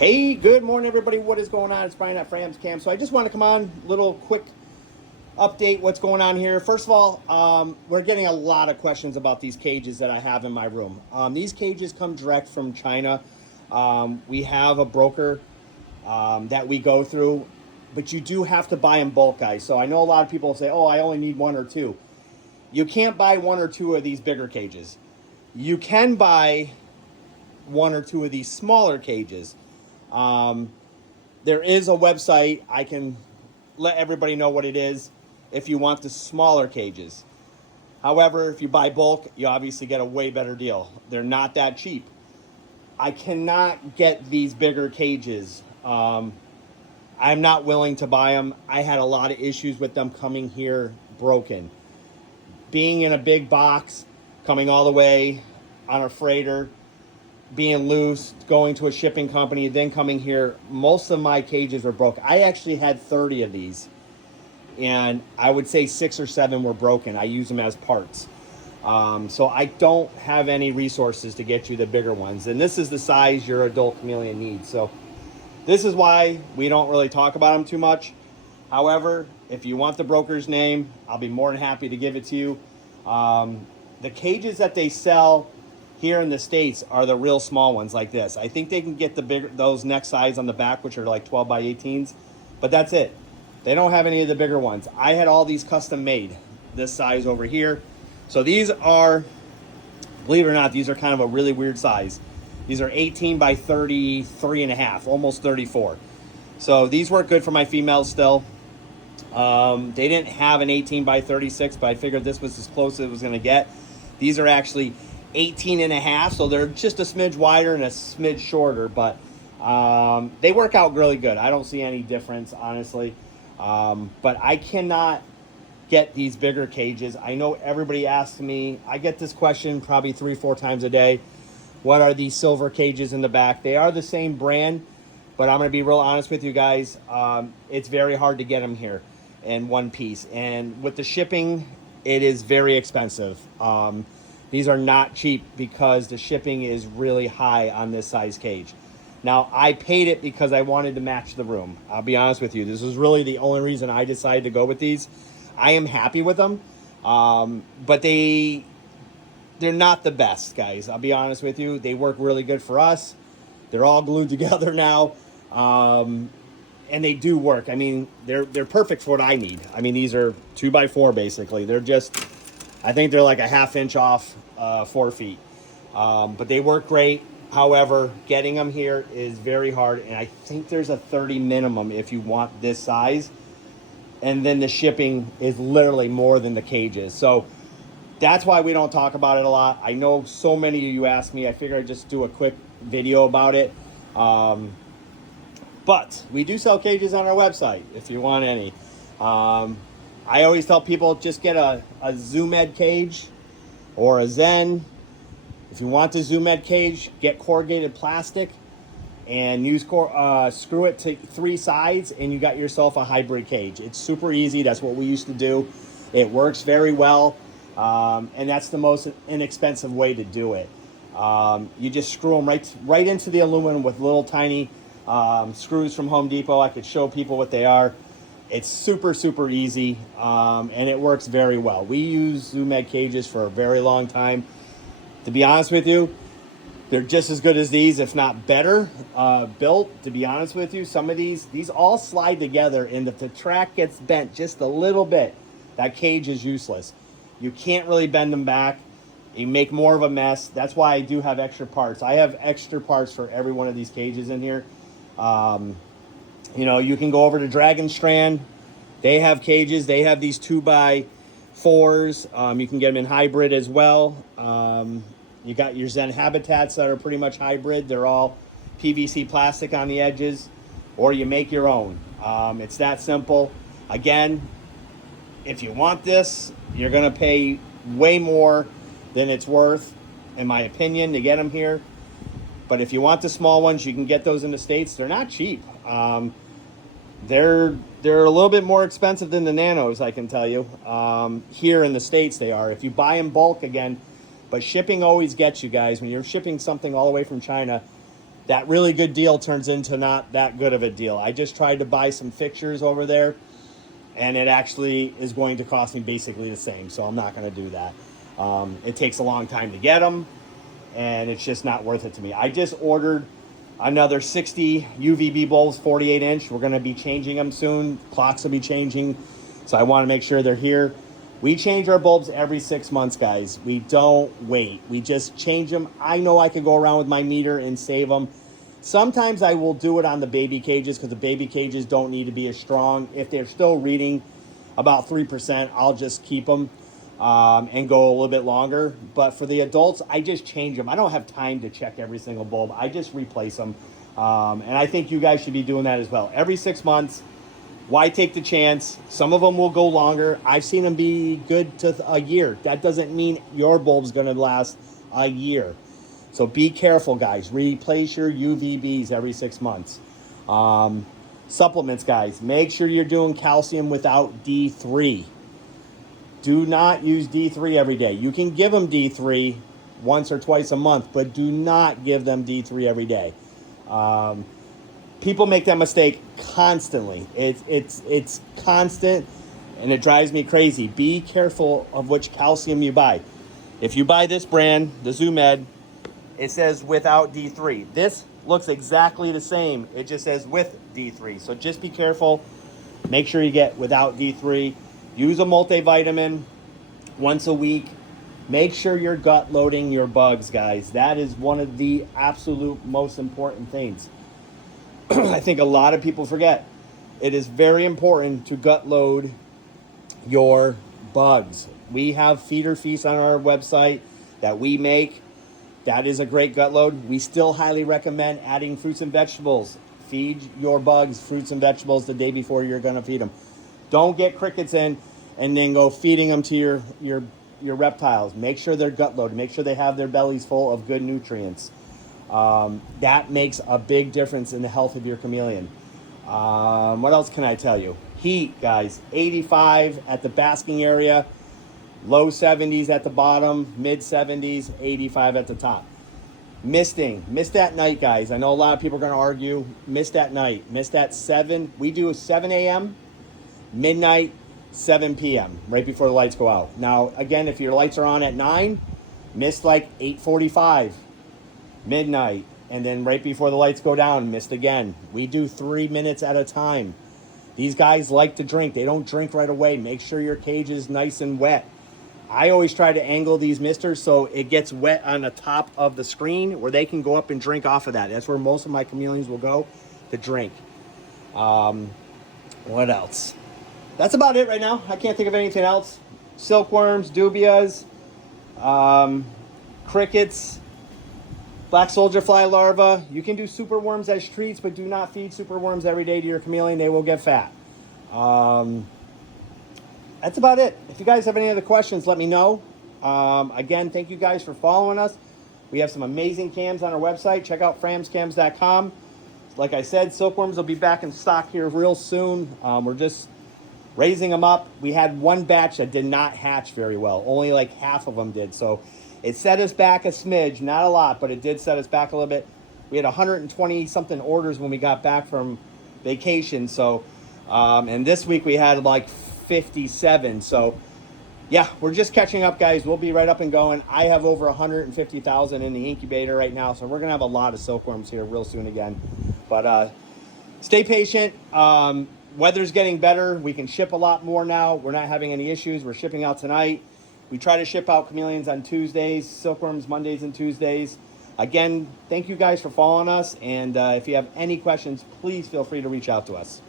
Hey, good morning, everybody. What is going on? It's Brian at Frams Cam. So I just want to come on, little quick update what's going on here. First of all, we're getting a lot of questions about these cages that I have in my room. These cages come direct from China. We have a broker that we go through, but you do have to buy in bulk, guys. So I know a lot of people say, oh, I only need one or two. You can't buy one or two of these bigger cages. You can buy one or two of these smaller cages. There is a website. I can let everybody know what it is if you want the smaller cages. However, if you buy bulk, you obviously get a way better deal. They're not that cheap. I cannot get these bigger cages. I'm not willing to buy them. I had a lot of issues with them coming here broken. Being in a big box, coming all the way on a freighter, being loose, going to a shipping company, then coming here, most of my cages are broken. I actually had 30 of these, and I would say 6 or 7 were broken. I use them as parts. So I don't have any resources to get you the bigger ones. And this is the size your adult chameleon needs. So this is why we don't really talk about them too much. However, if you want the broker's name, I'll be more than happy to give it to you. The cages that they sell here in the States are the real small ones like this. I think they can get the bigger, those neck size on the back, which are like 12 by 18s, but that's it. They don't have any of the bigger ones. I had all these custom made, this size over here. So these are, believe it or not, these are kind of a really weird size. These are 18 by 33 and a half, almost 34. So these work good for my females still. They didn't have an 18 by 36, but I figured this was as close as it was going to get. These are actually 18 and a half, so they're just a smidge wider and a smidge shorter, but they work out really good. I don't see any difference, honestly. But I cannot get these bigger cages. I know everybody asks me, I get this question probably 3-4 times a day. What are these silver cages in the back? They are the same brand, but I'm going to be real honest with you guys. It's very hard to get them here in one piece. And with the shipping, it is very expensive. These are not cheap because the shipping is really high on this size cage. Now, I paid it because I wanted to match the room. I'll be honest with you. This was really the only reason I decided to go with these. I am happy with them, but they're not the best, guys. I'll be honest with you. They work really good for us. They're all glued together now, and they do work. I mean, they're perfect for what I need. I mean, these are 2x4 basically. They're just, I think they're like a ½ inch off 4 feet, but they work great. However, getting them here is very hard, and I think there's a 30 minimum if you want this size, and then the shipping is literally more than the cages. So that's why we don't talk about it a lot. I know so many of you ask me. I figured I'd just do a quick video about it. But we do sell cages on our website if you want any. I always tell people just get a Zoom Ed cage or a Zen. If you want the Zoom Ed cage, get corrugated plastic and use screw it to 3 sides, and you got yourself a hybrid cage. It's super easy. That's what we used to do. It works very well, and that's the most inexpensive way to do it. You just screw them right into the aluminum with little tiny screws from Home Depot. I could show people what they are. It's super, super easy, and it works very well. We use Zoom Ed cages for a very long time. To be honest with you, they're just as good as these, if not better built, to be honest with you. Some of these all slide together, and if the track gets bent just a little bit, that cage is useless. You can't really bend them back. You make more of a mess. That's why I do have extra parts. I have extra parts for every one of these cages in here. You know, you can go over to Dragon Strand. They have cages. They have these 2x4s. You can get them in hybrid as well. You got your Zen Habitats that are pretty much hybrid. They're all PVC plastic on the edges, or you make your own. It's that simple. Again, if you want this, you're going to pay way more than it's worth, in my opinion, to get them here. But if you want the small ones, you can get those in the States. They're not cheap. They're a little bit more expensive than the nanos, I can tell you. Here in the States they are. If you buy in bulk, again, but shipping always gets you guys. When you're shipping something all the way from China, that really good deal turns into not that good of a deal. I just tried to buy some fixtures over there, and it actually is going to cost me basically the same, so I'm not going to do that. It takes a long time to get them, and it's just not worth it to me. I just ordered another 60 UVB bulbs, 48 inch. We're going to be changing them soon. Clocks will be changing, so I want to make sure they're here. We change our bulbs every 6 months, guys. We don't wait. We just change them. I know I could go around with my meter and save them. Sometimes I will do it on the baby cages because the baby cages don't need to be as strong. If they're still reading about 3%, I'll just keep them and go a little bit longer. But for the adults, I just change them. I don't have time to check every single bulb. I just replace them. And I think you guys should be doing that as well. Every 6 months, why take the chance? Some of them will go longer. I've seen them be good to a year. That doesn't mean your bulb's going to last a year. So be careful, guys. Replace your UVBs every 6 months. Supplements, guys. Make sure you're doing calcium without D3. Do not use D3 every day. You can give them D3 once or twice a month, but do not give them D3 every day. People make that mistake constantly. It's constant, and it drives me crazy. Be careful of which calcium you buy. If you buy this brand, the ZoomEd, it says without D3. This looks exactly the same. It just says with D3. So just be careful. Make sure you get without D3. Use a multivitamin once a week. Make sure you're gut loading your bugs, guys. That is one of the absolute most important things. I think a lot of people forget. It is very important to gut load your bugs. We have feeder feasts on our website that we make. That is a great gut load. We still highly recommend adding fruits and vegetables. Feed your bugs fruits and vegetables the day before you're going to feed them. Don't get crickets in and then go feeding them to your reptiles. Make sure they're gut loaded. Make sure they have their bellies full of good nutrients. That makes a big difference in the health of your chameleon. What else can I tell you? Heat, guys. 85 at the basking area. Low 70s at the bottom. Mid 70s. 85 at the top. Misting. Mist at night, guys. I know a lot of people are going to argue. Mist at night. Mist at 7. We do 7 a.m. Midnight. 7 p.m. right before the lights go out. Now, again, if your lights are on at 9, mist like 8:45, midnight, and then right before the lights go down, mist again. We do 3 minutes at a time. These guys like to drink. They don't drink right away. Make sure your cage is nice and wet. I always try to angle these misters so it gets wet on the top of the screen where they can go up and drink off of that. That's where most of my chameleons will go to drink. What else? That's about it right now. I can't think of anything else. Silkworms, dubias, crickets, black soldier fly larvae. You can do superworms as treats, but do not feed superworms every day to your chameleon. They will get fat. That's about it. If you guys have any other questions, let me know. Again, thank you guys for following us. We have some amazing cams on our website. Check out framscams.com. Like I said, silkworms will be back in stock here real soon. We're just raising them up. We had one batch that did not hatch very well. Only like half of them did. So it set us back a smidge. Not a lot, but it did set us back a little bit. We had 120 something orders when we got back from vacation. So, and this week we had like 57. So yeah, we're just catching up, guys. We'll be right up and going. I have over 150,000 in the incubator right now. So we're going to have a lot of silkworms here real soon again. But stay patient. Weather's getting better. We can ship a lot more now. We're not having any issues. We're shipping out tonight. We try to ship out chameleons on Tuesdays, silkworms Mondays and Tuesdays. Again, thank you guys for following us. And if you have any questions, please feel free to reach out to us.